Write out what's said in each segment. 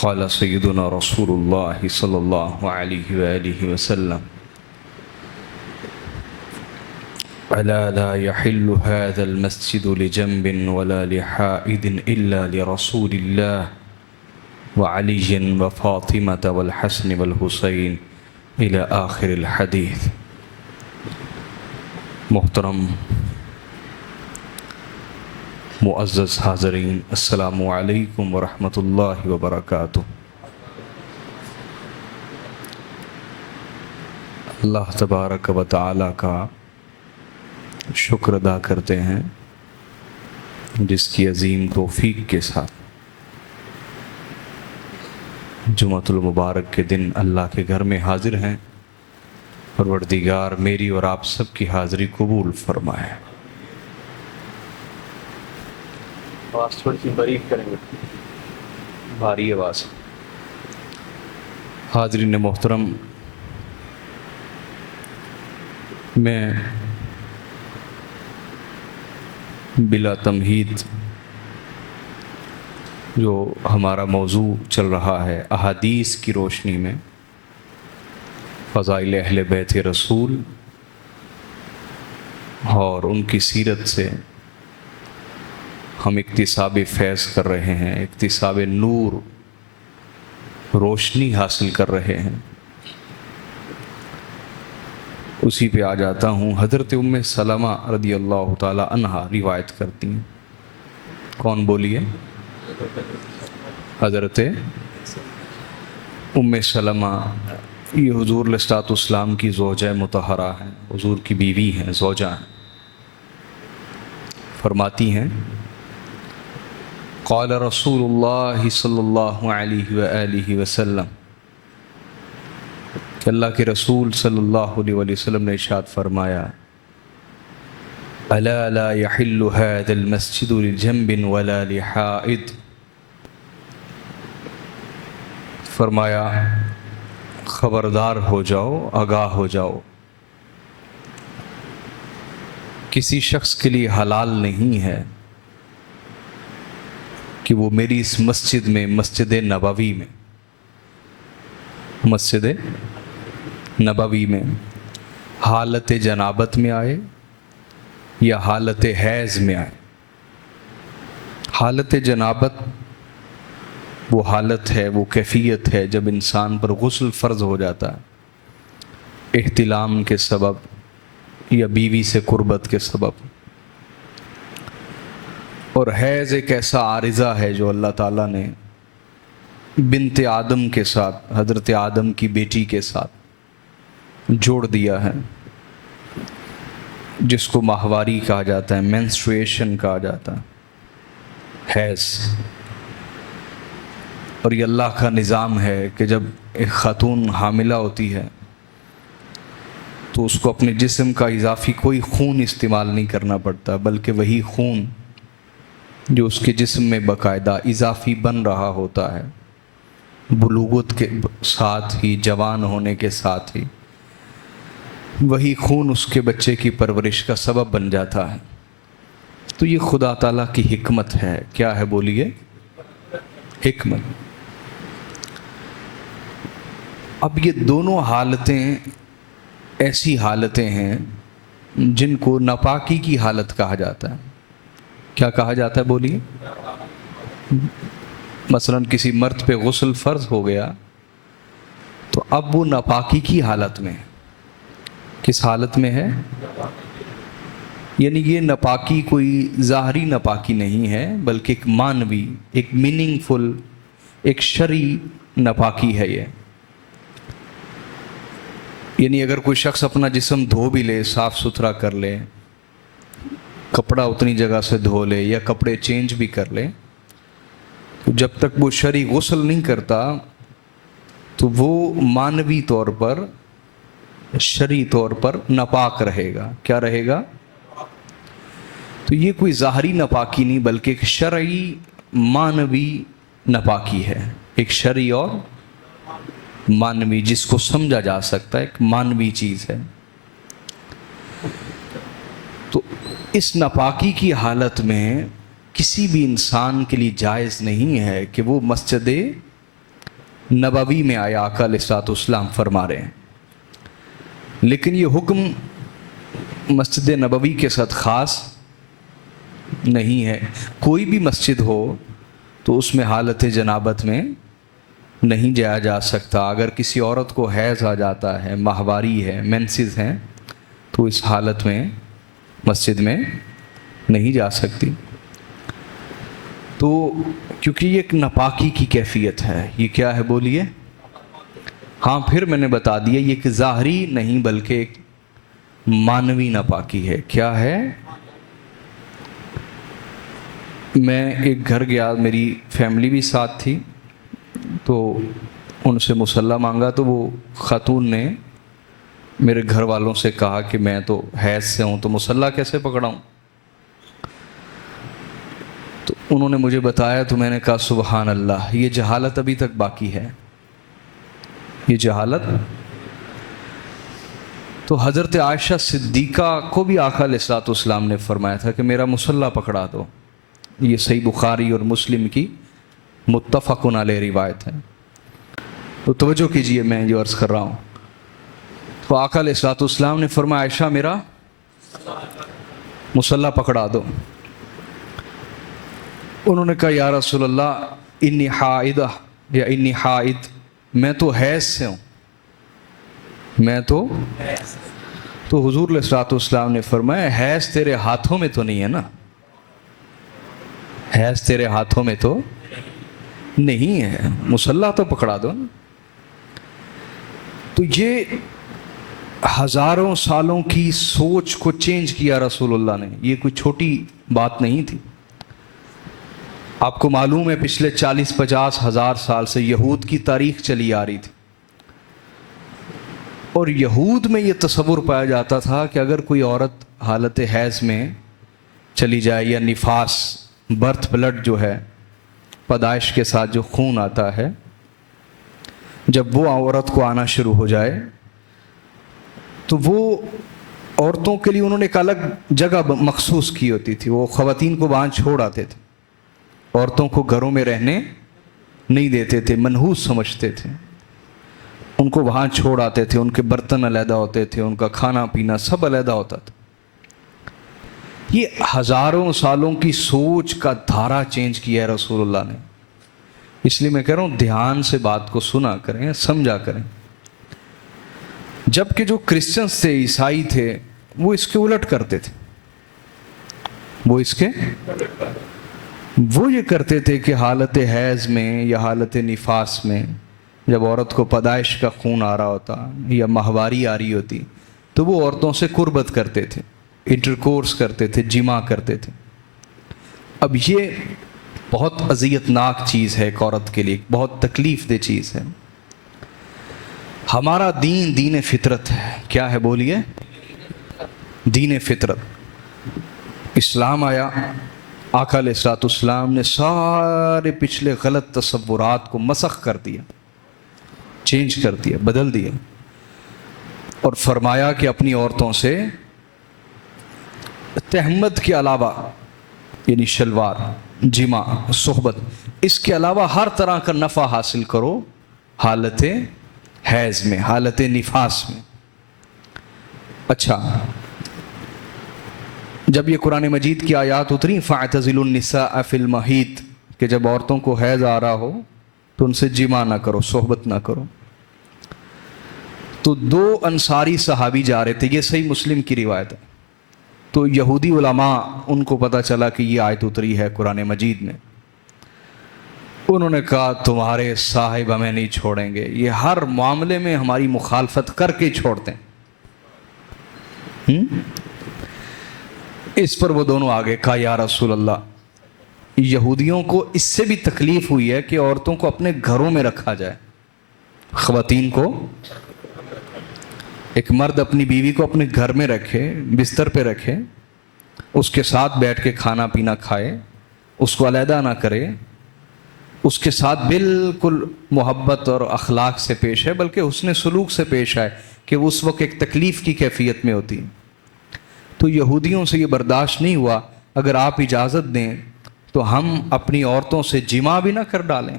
قال سيدنا رسول الله صلى الله عليه وآله وسلم ألا لا يحل هذا المسجد لجنب ولا لحائد إلا لرسول الله وعلي وفاطمة والحسن والحسين إلى آخر الحديث۔ محترم معزز حاضرین، السلام علیکم ورحمۃ اللہ وبرکاتہ۔ اللہ تبارک و تعالی کا شکر ادا کرتے ہیں جس کی عظیم توفیق کے ساتھ جمعۃ المبارک کے دن اللہ کے گھر میں حاضر ہیں۔ پروردگار میری اور آپ سب کی حاضری قبول فرمائے۔ آواز تھوڑی سی باریک کریں گے، بھاری آواز۔ حاضرین محترم، میں بلا تمہید جو ہمارا موضوع چل رہا ہے احادیث کی روشنی میں فضائل اہل بیت رسول اور ان کی سیرت سے ہم اکتساب فیض کر رہے ہیں، اکتساب نور، روشنی حاصل کر رہے ہیں۔ اسی پہ آ جاتا ہوں۔ حضرت ام سلمہ رضی اللہ تعالی عنہا روایت کرتی ہیں۔ کون بولیے؟ حضرت ام سلمہ، یہ حضور علیہ الصلوۃ والسلام کی زوجہ مطہرہ ہیں، حضور کی بیوی ہیں، زوجہ ہیں۔ فرماتی ہیں قال رسول اللہ صلی اللہ علیہ وآلہ وسلم، کہ اللہ کے رسول صلی اللہ علیہ وسلم نے ارشاد فرمایا الا لا يحل هذا المسجد لجنب ولا لحائد۔ فرمایا خبردار ہو جاؤ، آگاہ ہو جاؤ، کسی شخص کے لیے حلال نہیں ہے کہ وہ میری اس مسجد میں، مسجد نبوی میں، مسجد نبوی میں حالت جنابت میں آئے یا حالت حیض میں آئے۔ حالت جنابت وہ حالت ہے، وہ کیفیت ہے جب انسان پر غسل فرض ہو جاتا ہے احتلام کے سبب یا بیوی سے قربت کے سبب، اور حیض ایک ایسا عارضہ ہے جو اللہ تعالیٰ نے بنت آدم کے ساتھ، حضرت آدم کی بیٹی کے ساتھ جوڑ دیا ہے، جس کو ماہواری کہا جاتا ہے، مینسٹریشن کہا جاتا ہے، حیض۔ اور یہ اللہ کا نظام ہے کہ جب ایک خاتون حاملہ ہوتی ہے تو اس کو اپنے جسم کا اضافی کوئی خون استعمال نہیں کرنا پڑتا، بلکہ وہی خون جو اس کے جسم میں باقاعدہ اضافی بن رہا ہوتا ہے، بلوغت کے ساتھ ہی، جوان ہونے کے ساتھ ہی، وہی خون اس کے بچے کی پرورش کا سبب بن جاتا ہے۔ تو یہ خدا تعالیٰ کی حکمت ہے۔ کیا ہے بولیے؟ حکمت۔ اب یہ دونوں حالتیں ایسی حالتیں ہیں جن کو ناپاکی کی حالت کہا جاتا ہے۔ کیا کہا جاتا ہے بولیے؟ مثلا کسی مرد پہ غسل فرض ہو گیا تو اب وہ ناپاکی کی حالت میں ہے۔ کس حالت میں ہے؟ یعنی یہ ناپاکی کوئی ظاہری ناپاکی نہیں ہے، بلکہ ایک معنوی، ایک میننگ فل، ایک شرعی ناپاکی ہے یہ۔ یعنی اگر کوئی شخص اپنا جسم دھو بھی لے، صاف ستھرا کر لے، کپڑا اتنی جگہ سے دھو لے یا کپڑے چینج بھی کر لے، تو جب تک وہ شرعی غسل نہیں کرتا تو وہ معنوی طور پر، شرعی طور پر ناپاک رہے گا۔ کیا رہے گا؟ تو یہ کوئی ظاہری ناپاکی نہیں، بلکہ ایک شرعی معنوی ناپاکی ہے، ایک شرعی اور معنوی، جس کو سمجھا جا سکتا ہے، ایک معنوی چیز ہے۔ تو اس ناپاکی کی حالت میں کسی بھی انسان کے لیے جائز نہیں ہے کہ وہ مسجد نبوی میں آیا آقا علیہ الصلوۃ والسلام فرما رہے ہیں. لیکن یہ حکم مسجد نبوی کے ساتھ خاص نہیں ہے. کوئی بھی مسجد ہو تو اس میں حالت جنابت میں نہیں جایا جا سکتا. اگر کسی عورت کو حیض آ جاتا ہے، ماہواری ہے، مینسز ہیں، تو اس حالت میں مسجد میں نہیں جا سکتی. تو کیونکہ یہ ایک ناپاکی کی کیفیت ہے. یہ کیا ہے بولیے؟ ہاں پھر میں نے بتا دیا، یہ ایک ظاہری نہیں بلکہ ایک مانوی ناپاکی ہے. کیا ہے؟ میں ایک گھر گیا، میری فیملی بھی ساتھ تھی، تو ان سے مصلی مانگا تو وہ خاتون نے میرے گھر والوں سے کہا کہ میں تو حیض سے ہوں تو مصلی کیسے پکڑاؤں. تو انہوں نے مجھے بتایا تو میں نے کہا سبحان اللہ، یہ جہالت ابھی تک باقی ہے، یہ جہالت. تو حضرت عائشہ صدیقہ کو بھی آقا علیہ الصلوۃ والسلام نے فرمایا تھا کہ میرا مصلی پکڑا دو. یہ صحیح بخاری اور مسلم کی متفق علیہ روایت ہے. تو توجہ کیجئے، میں جو عرض کر رہا ہوں. تو آقا علیہ الصلوۃ والسلام نے فرمایا عائشہ میرا مصلی پکڑا دو. انہوں نے کہا یا رسول اللہ انی حائدہ یا انی حائد، میں تو حیض سے ہوں، میں تو حضور علیہ الصلوۃ والسلام نے فرمایا حیض تیرے ہاتھوں میں تو نہیں ہے نا، حیض تیرے ہاتھوں میں تو نہیں ہے، مصلی تو پکڑا دو نا. تو یہ ہزاروں سالوں کی سوچ کو چینج کیا رسول اللہ نے. یہ کوئی چھوٹی بات نہیں تھی. آپ کو معلوم ہے پچھلے 40-50 ہزار سال سے یہود کی تاریخ چلی آ رہی تھی، اور یہود میں یہ تصور پایا جاتا تھا کہ اگر کوئی عورت حالت حیض میں چلی جائے یا نفاس، برتھ بلڈ جو ہے، پیدائش کے ساتھ جو خون آتا ہے، جب وہ عورت کو آنا شروع ہو جائے تو وہ عورتوں کے لیے انہوں نے ایک الگ جگہ مخصوص کی ہوتی تھی. وہ خواتین کو وہاں چھوڑ آتے تھے، عورتوں کو گھروں میں رہنے نہیں دیتے تھے، منحوس سمجھتے تھے. ان کو وہاں چھوڑ آتے تھے، ان کے برتن علیحدہ ہوتے تھے، ان کا کھانا پینا سب علیحدہ ہوتا تھا. یہ ہزاروں سالوں کی سوچ کا دھارا چینج کیا ہے رسول اللہ نے. اس لیے میں کہہ رہا ہوں دھیان سے بات کو سنا کریں، سمجھا کریں. جبکہ جو کرسچنز تھے، عیسائی تھے، وہ اس کے الٹ کرتے تھے. وہ یہ کرتے تھے کہ حالت حیض میں یا حالت نفاس میں جب عورت کو پیدائش کا خون آ رہا ہوتا یا ماہواری آ رہی ہوتی تو وہ عورتوں سے قربت کرتے تھے، انٹرکورس کرتے تھے، جمع کرتے تھے. اب یہ بہت اذیت ناک چیز ہے ایک عورت کے لیے، بہت تکلیف دہ چیز ہے. ہمارا دین دین فطرت ہے. کیا ہے بولیے؟ دین فطرت. اسلام آیا، آقا علیہ الصلوۃ والسلام نے سارے پچھلے غلط تصورات کو مسخ کر دیا، چینج کر دیا، بدل دیا، اور فرمایا کہ اپنی عورتوں سے تہمت کے علاوہ، یعنی شلوار، جمع، صحبت، اس کے علاوہ ہر طرح کا نفع حاصل کرو حالت حیض میں، حالت نفاس میں. اچھا، جب یہ قرآن مجید کی آیات اتری فَاعْتَزِلُوا النِّسَاءَ فِي الْمَحِيضِ کہ جب عورتوں کو حیض آ رہا ہو تو ان سے جمع نہ کرو، صحبت نہ کرو، تو 2 انصاری صحابی جا رہے تھے. یہ صحیح مسلم کی روایت ہے. تو یہودی علماء ان کو پتہ چلا کہ یہ آیت اتری ہے قرآن مجید میں. انہوں نے کہا تمہارے صاحب ہمیں نہیں چھوڑیں گے، یہ ہر معاملے میں ہماری مخالفت کر کے چھوڑتے ہیں. اس پر وہ دونوں آگے کہا یا رسول اللہ، یہودیوں کو اس سے بھی تکلیف ہوئی ہے کہ عورتوں کو اپنے گھروں میں رکھا جائے. خواتین کو، ایک مرد اپنی بیوی کو اپنے گھر میں رکھے، بستر پہ رکھے، اس کے ساتھ بیٹھ کے کھانا پینا کھائے، اس کو علیحدہ نہ کرے، اس کے ساتھ بالکل محبت اور اخلاق سے پیش ہے، بلکہ حسن سلوک سے پیش آئے کہ اس وقت ایک تکلیف کی کیفیت میں ہوتی. تو یہودیوں سے یہ برداشت نہیں ہوا. اگر آپ اجازت دیں تو ہم اپنی عورتوں سے جمع بھی نہ کر ڈالیں،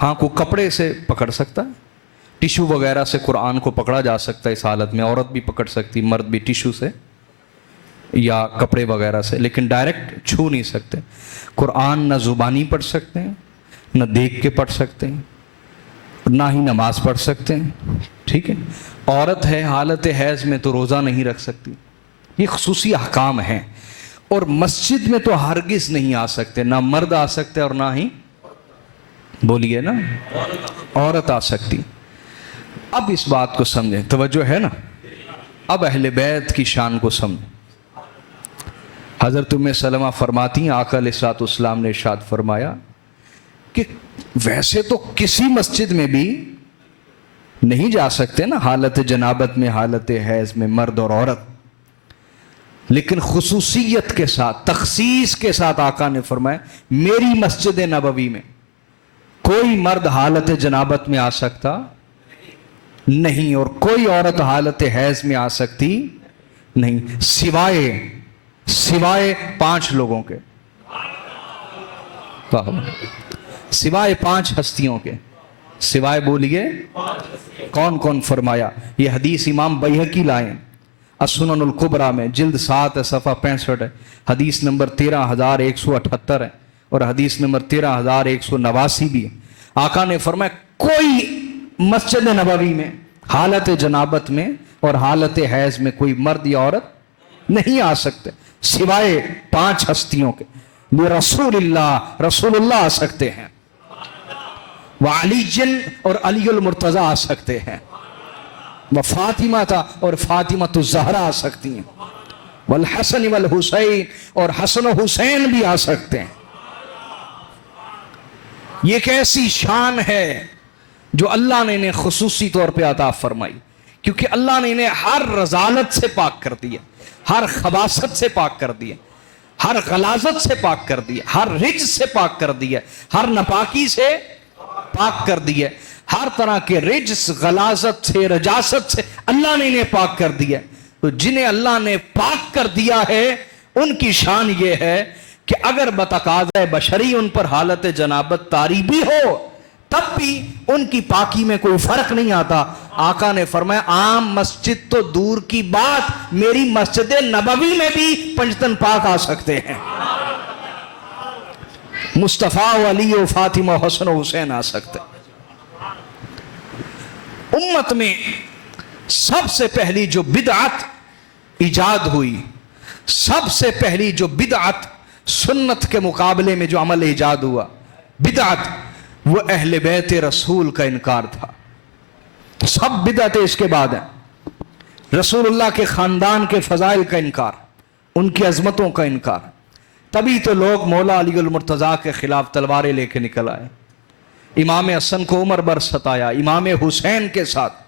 ہاں کوئی کپڑے سے پکڑ سکتا ہے, ٹیشو وغیرہ سے قرآن کو پکڑا جا سکتا ہے اس حالت میں, عورت بھی پکڑ سکتی, مرد بھی ٹیشو سے یا کپڑے وغیرہ سے, لیکن ڈائریکٹ چھو نہیں سکتے. قرآن نہ زبانی پڑھ سکتے ہیں, نہ دیکھ کے پڑھ سکتے ہیں, نہ ہی نماز پڑھ سکتے ہیں. ٹھیک ہے, عورت ہے حالت حیض میں تو روزہ نہیں رکھ سکتی. یہ خصوصی احکام ہیں. اور مسجد میں تو ہرگز نہیں آ سکتے, نہ مرد آ سکتے اور نہ ہی, بولیے نا, عورت آ سکتی. اب اس بات کو سمجھیں, توجہ ہے نا. اب اہل بیت کی شان کو سمجھیں. حضرت ام سلمہ فرماتی ہیں آقا علیہ الصلوۃ والسلام نے ارشاد فرمایا کہ ویسے تو کسی مسجد میں بھی نہیں جا سکتے نا حالت جنابت میں, حالت حیض میں, مرد اور عورت, لیکن خصوصیت کے ساتھ, تخصیص کے ساتھ آقا نے فرمایا میری مسجد نبوی میں کوئی مرد حالت جنابت میں آ سکتا نہیں, اور کوئی عورت حالت حیض میں آ سکتی نہیں, سوائے 5 لوگوں کے, سوائے 5 ہستیوں کے. سوائے بولیے کون کون؟ فرمایا یہ حدیث امام بیہقی لائے السنن الکبریٰ میں, جلد 7 صفحہ 65 ہے, حدیث نمبر 13178 ہے, اور حدیث نمبر 13189 بھی ہے. آقا نے فرمایا کوئی مسجد نبوی میں حالت جنابت میں اور حالت حیض میں کوئی مرد یا عورت نہیں آ سکتے سوائے 5 ہستیوں کے. رسول اللہ آ سکتے ہیں, وعلی اور علی المرتضی آ سکتے ہیں, وفاطمہ اور فاطمہ الزہرا آ سکتی ہیں, والحسن والحسین اور حسن و حسین بھی آ سکتے ہیں. یہ ایک ایسی شان ہے جو اللہ نے انہیں خصوصی طور پہ عطا فرمائی, کیونکہ اللہ نے انہیں ہر رذالت سے پاک کر دیا, ہر خباثت سے پاک کر دیا, ہر غلاظت سے پاک کر دیا, ہر رجس سے پاک کر دیا, ہر ناپاکی سے پاک کر دیا, ہر طرح کے رجس, غلاظت سے, رجاست سے اللہ نے انہیں پاک کر دیا. تو جنہیں اللہ نے پاک کر دیا ہے ان کی شان یہ ہے کہ اگر بتقاضۂ بشری ان پر حالت جنابت طاری بھی ہو تب بھی ان کی پاکی میں کوئی فرق نہیں آتا. آقا نے فرمایا عام مسجد تو دور کی بات, میری مسجد نبوی میں بھی پنجتن پاک آ سکتے ہیں, مصطفیٰ و علی و فاطمہ و حسن و حسین آ سکتے. امت میں سب سے پہلی جو بدعت ایجاد ہوئی, سب سے پہلی جو بدعت سنت کے مقابلے میں جو عمل ایجاد ہوا بدعت, وہ اہل بیت رسول کا انکار تھا. سب بدعتیں اس کے بعد ہیں. رسول اللہ کے خاندان کے فضائل کا انکار, ان کی عظمتوں کا انکار. تبھی تو لوگ مولا علی المرتضیٰ کے خلاف تلواریں لے کے نکل آئے. امام حسن کو عمر بر ستایا, امام حسین کے ساتھ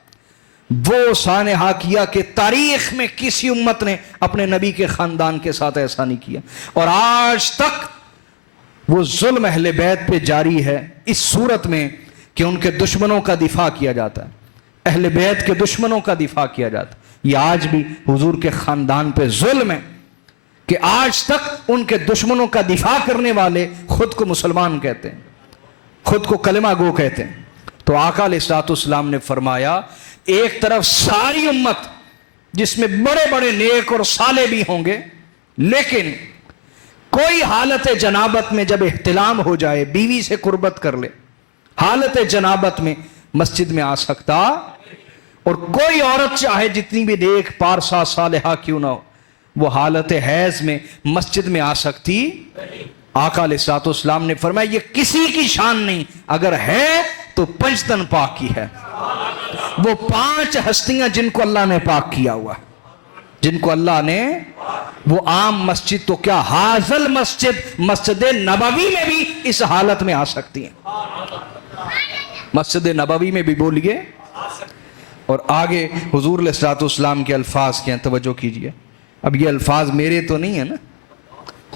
وہ سانحہ کیا کہ تاریخ میں کسی امت نے اپنے نبی کے خاندان کے ساتھ ایسا نہیں کیا, اور آج تک وہ ظلم اہل بیت پہ جاری ہے اس صورت میں کہ ان کے دشمنوں کا دفاع کیا جاتا ہے, اہل بیت کے دشمنوں کا دفاع کیا جاتا ہے. یہ آج بھی حضور کے خاندان پہ ظلم ہے کہ آج تک ان کے دشمنوں کا دفاع کرنے والے خود کو مسلمان کہتے ہیں, خود کو کلمہ گو کہتے ہیں. تو آقا علیہ الصلوۃ والسلام نے فرمایا ایک طرف ساری امت جس میں بڑے بڑے نیک اور صالح بھی ہوں گے, لیکن کوئی حالت جنابت میں جب احتلام ہو جائے, بیوی سے قربت کر لے, حالت جنابت میں مسجد میں آ سکتا, اور کوئی عورت چاہے جتنی بھی نیک پارسا صالحہ کیوں نہ ہو وہ حالت حیض میں مسجد میں آ سکتی. آقا علیہ الصلوۃ والسلام نے فرمایا یہ کسی کی شان نہیں, اگر ہے تو پنجتن پاک کی ہے. وہ 5 ہستیاں جن کو اللہ نے پاک کیا ہوا, جن کو اللہ نے, وہ عام مسجد تو کیا حاضل مسجد نبوی میں بھی اس حالت میں آ سکتی ہیں, مسجد نبوی میں بھی بولیے. اور آگے حضور علیہ الصلوۃ والسلام کے الفاظ کے ہیں, توجہ کیجئے. اب یہ الفاظ میرے تو نہیں ہیں نا,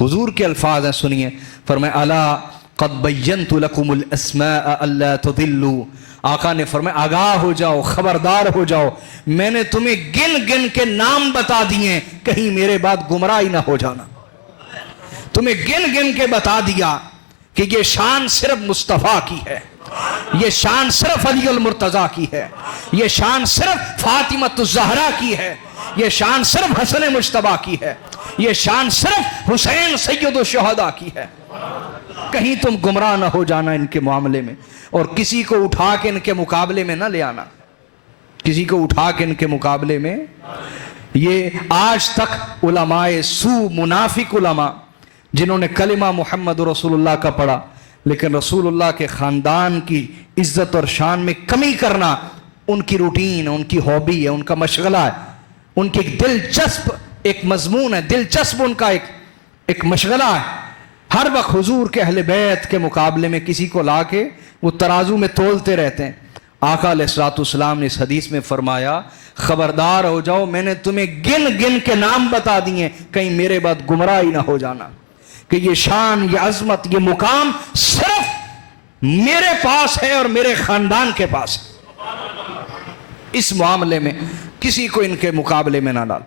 حضور کے الفاظ ہیں, سنیے. فرمایا الا قد بینت لکم الاسماء الا تضلوا. آقا نے فرمایا آگاہ ہو جاؤ, خبردار ہو جاؤ, میں نے تمہیں گن گن کے نام بتا دیے, کہیں میرے بعد گمراہی نہ ہو جانا. تمہیں گن گن کے بتا دیا کہ یہ شان صرف مصطفیٰ کی ہے, یہ شان صرف علی المرتضیٰ کی ہے، یہ شان صرف فاطمۃ الزہرا کی ہے، یہ شان صرف حسن مجتبیٰ کی ہے، یہ شان صرف حسین سید الشہداء کی ہے۔ کہیں تم گمراہ نہ ہو جانا ان کے معاملے میں، اور کسی کو اٹھا کے ان کے مقابلے میں نہ لے آنا، کسی کو اٹھا کے ان کے مقابلے میں۔ یہ آج تک علماء سو، منافق علماء جنہوں نے کلمہ محمد رسول اللہ کا پڑھا لیکن رسول اللہ کے خاندان کی عزت اور شان میں کمی کرنا ان کی روٹین ہے، ان کی ہابی ہے، ان کا مشغلہ ہے، ان کی ایک دلچسپ ایک مضمون ہے، دلچسپ ان کا ایک مشغلہ ہے۔ ہر وقت حضور کے اہل بیت کے مقابلے میں کسی کو لا کے وہ ترازو میں تولتے رہتے ہیں۔ آقا علیہ الصلوۃ والسلام نے اس حدیث میں فرمایا خبردار ہو جاؤ، میں نے تمہیں گن گن کے نام بتا دیے، کہیں میرے بعد گمراہ ہی نہ ہو جانا، کہ یہ شان، یہ عظمت، یہ مقام صرف میرے پاس ہے اور میرے خاندان کے پاس ہے۔ اس معاملے میں کسی کو ان کے مقابلے میں نہ ڈال،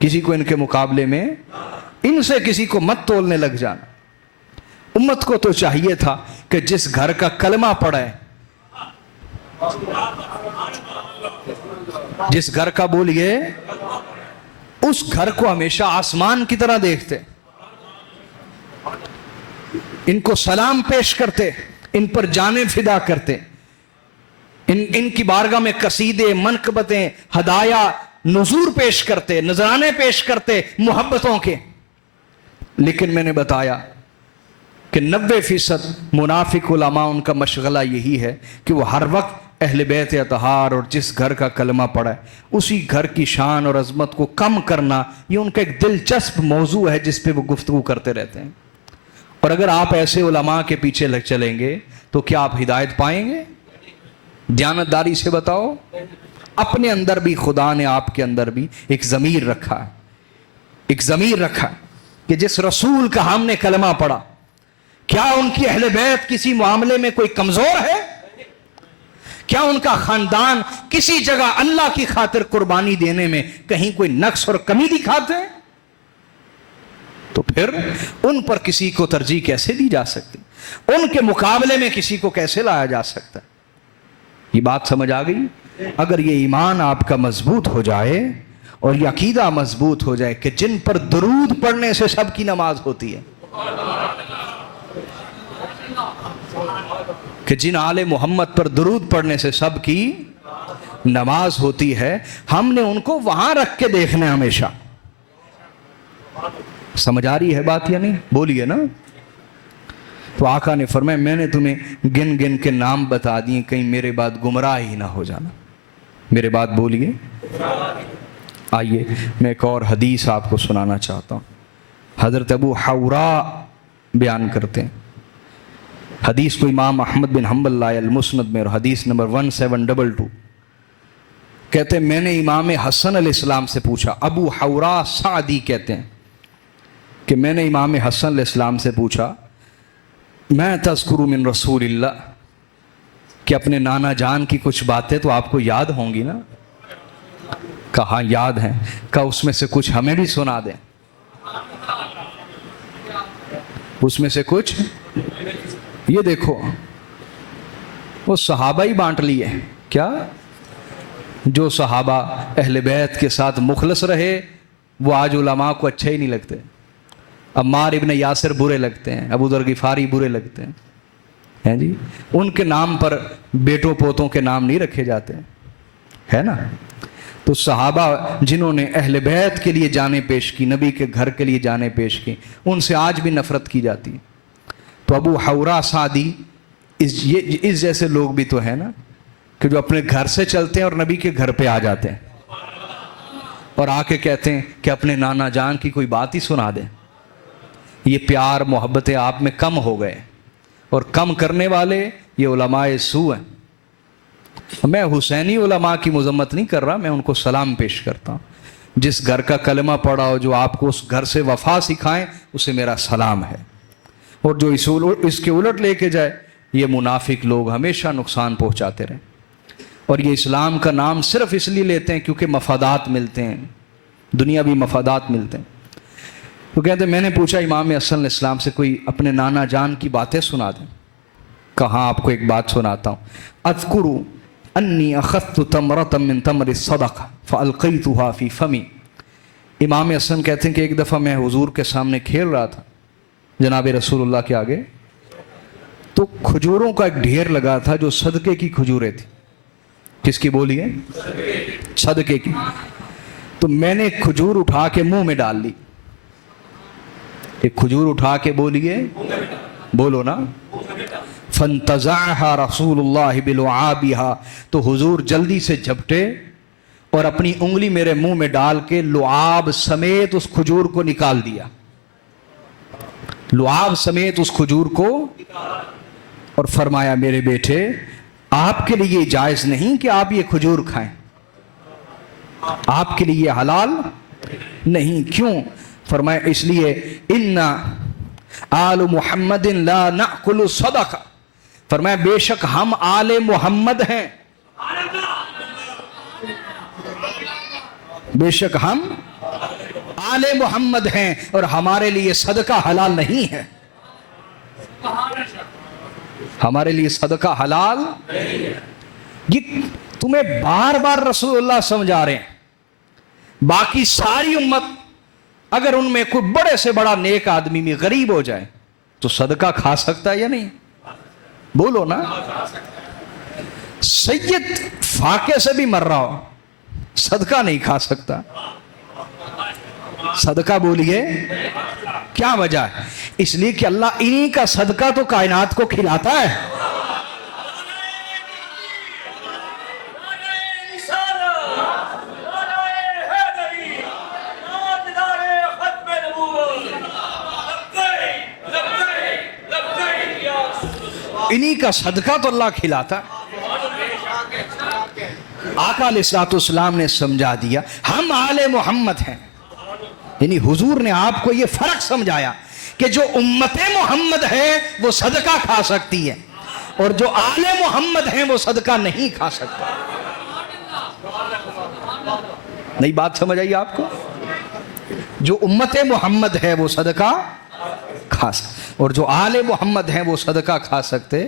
کسی کو ان کے مقابلے میں، ان سے کسی کو مت تولنے لگ جانا۔ امت کو تو چاہیے تھا کہ جس گھر کا کلمہ پڑھے، جس گھر کا بولیے، اس گھر کو ہمیشہ آسمان کی طرح دیکھتے، ان کو سلام پیش کرتے، ان پر جانیں فدا کرتے، ان کی بارگاہ میں قصیدے، منقبتیں، ہدایا، نذور پیش کرتے، نذرانے پیش کرتے محبتوں کے۔ لیکن میں نے بتایا کہ 90% منافق علماء ان کا مشغلہ یہی ہے کہ وہ ہر وقت اہل بیت اطہار اور جس گھر کا کلمہ پڑھا ہے اسی گھر کی شان اور عظمت کو کم کرنا، یہ ان کا ایک دلچسپ موضوع ہے جس پہ وہ گفتگو کرتے رہتے ہیں۔ اور اگر آپ ایسے علماء کے پیچھے لگ چلیں گے تو کیا آپ ہدایت پائیں گے؟ دیانتداری سے بتاؤ۔ اپنے اندر بھی خدا نے آپ کے اندر بھی ایک ضمیر رکھا ہے، ایک ضمیر رکھا ہے کہ جس رسول کا ہم نے کلمہ پڑھا، کیا ان کی اہل بیت کسی معاملے میں کوئی کمزور ہے؟ کیا ان کا خاندان کسی جگہ اللہ کی خاطر قربانی دینے میں کہیں کوئی نقص اور کمی دکھاتے ہیں؟ تو پھر ان پر کسی کو ترجیح کیسے دی جا سکتی؟ ان کے مقابلے میں کسی کو کیسے لایا جا سکتا ہے؟ یہ بات سمجھ آ گئی؟ اگر یہ ایمان آپ کا مضبوط ہو جائے اور یہ عقیدہ مضبوط ہو جائے کہ جن پر درود پڑھنے سے سب کی نماز ہوتی ہے، کہ جن آل محمد پر درود پڑھنے سے سب کی نماز ہوتی ہے، ہم نے ان کو وہاں رکھ کے دیکھنا ہے ہمیشہ۔ سمجھ آ رہی ہے بات یا نہیں؟ بولیے نا۔ تو آقا نے فرمایا میں نے تمہیں گن گن کے نام بتا دیے، کہیں میرے بعد گمراہ ہی نہ ہو جانا۔ میرے بات بولیے۔ آئیے میں ایک اور حدیث آپ کو سنانا چاہتا ہوں۔ حضرت ابو حورا بیان کرتے ہیں، حدیث کو امام احمد بن حنبل لائے المسند میں، اور حدیث نمبر 1722، کہتے ہیں میں نے امام حسن علیہ السلام سے پوچھا، ابو حورا سعدی کہتے ہیں کہ میں نے امام حسن علیہ السلام سے پوچھا، میں تذکر من رسول اللہ، کہ اپنے نانا جان کی کچھ باتیں تو آپ کو یاد ہوں گی نا؟ کہا یاد ہیں۔ کہا اس میں سے کچھ ہمیں بھی سنا دیں، اس میں سے کچھ۔ یہ دیکھو وہ صحابہ ہی بانٹ لیے، کیا؟ جو صحابہ اہل بیت کے ساتھ مخلص رہے وہ آج علماء کو اچھے ہی نہیں لگتے۔ عمار ابن یاسر برے لگتے ہیں، ابو ذر غفاری برے لگتے ہیں جی، ان کے نام پر بیٹوں پوتوں کے نام نہیں رکھے جاتے ہیں، ہے نا؟ تو صحابہ جنہوں نے اہل بیت کے لیے جانیں پیش کی، نبی کے گھر کے لیے جانیں پیش کی، ان سے آج بھی نفرت کی جاتی ہے۔ تو ابو حورا سعدی اس جیسے لوگ بھی تو ہیں نا، کہ جو اپنے گھر سے چلتے ہیں اور نبی کے گھر پہ آ جاتے ہیں اور آ کے کہتے ہیں کہ اپنے نانا جان کی کوئی بات ہی سنا دیں۔ یہ پیار محبتیں آپ میں کم ہو گئے، اور کم کرنے والے یہ علماء سو ہیں۔ میں حسینی علماء کی مذمت نہیں کر رہا، میں ان کو سلام پیش کرتا ہوں۔ جس گھر کا کلمہ پڑھا ہو، جو آپ کو اس گھر سے وفا سکھائیں، اسے میرا سلام ہے۔ اور جو اس کے الٹ لے کے جائے، یہ منافق لوگ ہمیشہ نقصان پہنچاتے رہیں، اور یہ اسلام کا نام صرف اس لیے لیتے ہیں کیونکہ مفادات ملتے ہیں، دنیاوی مفادات ملتے ہیں۔ تو کہتے ہیں میں نے پوچھا امام حسن علیہ السلام سے کوئی اپنے نانا جان کی باتیں سنا دیں۔ کہاں آپ کو ایک بات سناتا ہوں. اذکروا انی اخذت تمرۃ من تمر الصدقہ فالقیتها فی فمی. امام حسن کہتے ہیں کہ ایک دفعہ میں حضور کے سامنے کھیل رہا تھا جناب رسول اللہ کے آگے, تو کھجوروں کا ایک ڈھیر لگا تھا جو صدقے کی کھجوریں تھیں. کس کی بولی ہے؟ صدقے کی. تو میں نے ایک کھجور اٹھا کے منہ میں ڈال لی. ایک کھجور اٹھا کے بولیے, بولو نا. فانتزعها رسول اللہ بلعابها, تو حضور جلدی سے جھپٹے اور اپنی انگلی میرے منہ میں ڈال کے لعاب سمیت اس کھجور کو نکال دیا. لعاب سمیت اس کھجور کو, اور فرمایا میرے بیٹے آپ کے لیے جائز نہیں کہ آپ یہ کھجور کھائیں, آپ کے لیے حلال نہیں. کیوں؟ فرمایا اس لیے ان آل محمد لا نأکل صدقہ. فرمایا بے شک ہم آل محمد ہیں, بے شک ہم آل محمد ہیں اور ہمارے لیے صدقہ حلال نہیں ہے. ہمارے لیے صدقہ حلال نہیں ہے. یہ تمہیں بار بار رسول اللہ سمجھا رہے ہیں. باقی ساری امت اگر ان میں کوئی بڑے سے بڑا نیک آدمی بھی غریب ہو جائے تو صدقہ کھا سکتا ہے یا نہیں؟ بولو نا. سید فاقے سے بھی مر رہا ہو صدقہ نہیں کھا سکتا. صدقہ بولیے کیا وجہ ہے؟ اس لیے کہ اللہ انہی کا صدقہ تو کائنات کو کھلاتا ہے. انہی کا صدقہ تو اللہ کھلاتا ہے. آقا علیہ الصلوۃ والسلام نے سمجھا دیا ہم آل محمد ہیں. یعنی حضور نے آپ کو یہ فرق سمجھایا کہ جو امت محمد ہے وہ صدقہ کھا سکتی ہے اور جو آل محمد ہیں وہ صدقہ نہیں کھا سکتا. نئی بات سمجھ آئی آپ کو؟ جو امت محمد ہے وہ صدقہ کھا سکتے اور جو آل محمد ہیں وہ صدقہ کھا سکتے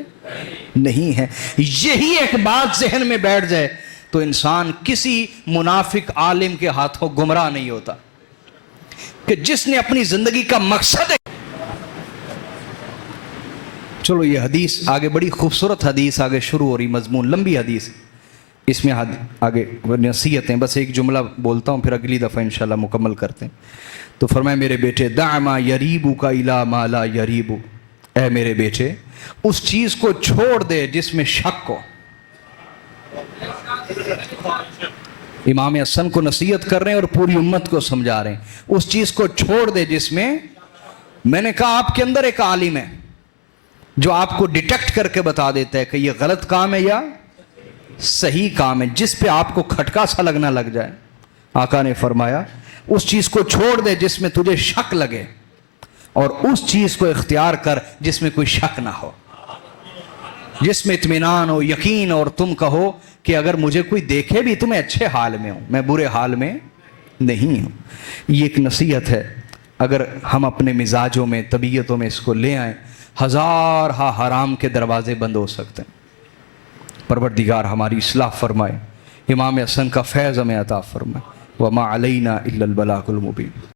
نہیں ہیں. یہی ایک بات ذہن میں بیٹھ جائے تو انسان کسی منافق عالم کے ہاتھوں گمراہ نہیں ہوتا کہ جس نے اپنی زندگی کا مقصد ہے. چلو یہ حدیث آگے, بڑی خوبصورت حدیث آگے شروع ہو رہی, مضمون لمبی حدیث, اس میں آگے نصیحتیں, بس ایک جملہ بولتا ہوں پھر اگلی دفعہ انشاءاللہ مکمل کرتے ہیں. تو فرمائے میرے بیٹے دع ما یریبک الی ما لا یریبک, اے میرے بیٹے اس چیز کو چھوڑ دے جس میں شک ہو. امام حسن کو نصیحت کر رہے ہیں اور پوری امت کو سمجھا رہے ہیں. اس چیز کو چھوڑ دے جس میں نے کہا آپ کے اندر ایک عالم ہے جو آپ کو ڈیٹیکٹ کر کے بتا دیتا ہے کہ یہ غلط کام ہے یا صحیح کام ہے, جس پہ آپ کو کھٹکا سا لگنا لگ جائے. آقا نے فرمایا اس چیز کو چھوڑ دے جس میں تجھے شک لگے اور اس چیز کو اختیار کر جس میں کوئی شک نہ ہو, جس میں اطمینان ہو, یقین, اور تم کہو کہ اگر مجھے کوئی دیکھے بھی تو میں اچھے حال میں ہوں, میں برے حال میں نہیں ہوں. یہ ایک نصیحت ہے, اگر ہم اپنے مزاجوں میں, طبیعتوں میں اس کو لے آئیں ہزار حرام کے دروازے بند ہو سکتے ہیں. پروردگار ہماری اصلاح فرمائے, امام حسن کا فیض ہمیں عطا فرمائے. وما علینا الا البلاغ المبین.